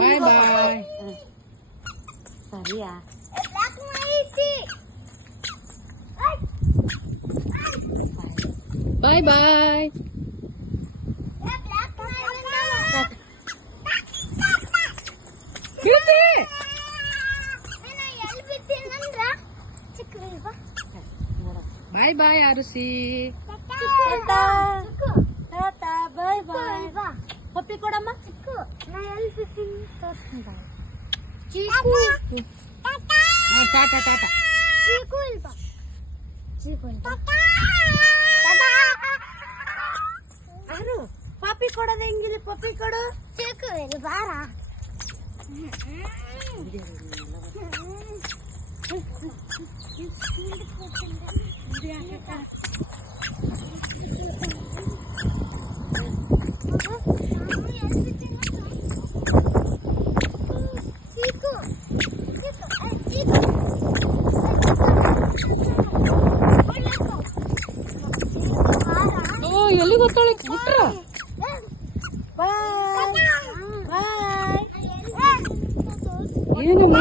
ಬಾಯ್ ಬಾಯ್ ಸರಿಯಾ ಬಾಯ್ ಬಾಯ್ ಬಾಯ್ ಬಾಯ್ ಆರುಸಿ ಬಾಯ್ ಬಾಯ್ ಪಪ್ಪಿ ಕೊಡಮ್ಮ ಟಾಟಾ ಟಾಟಾ ಯಾರು ಪಪ್ಪಿ ಕೊಡೋದು ಹೆಂಗಿಲ್ಲ ಪಪ್ಪಿ ಕೊಡು ಬಾರ ಎಲ್ಲಿ ಗೊತ್ತಾಳೆ ಬಿಟ್ರ ಬಾಯ್ ಬಾಯ್ ಏನಮ್ಮ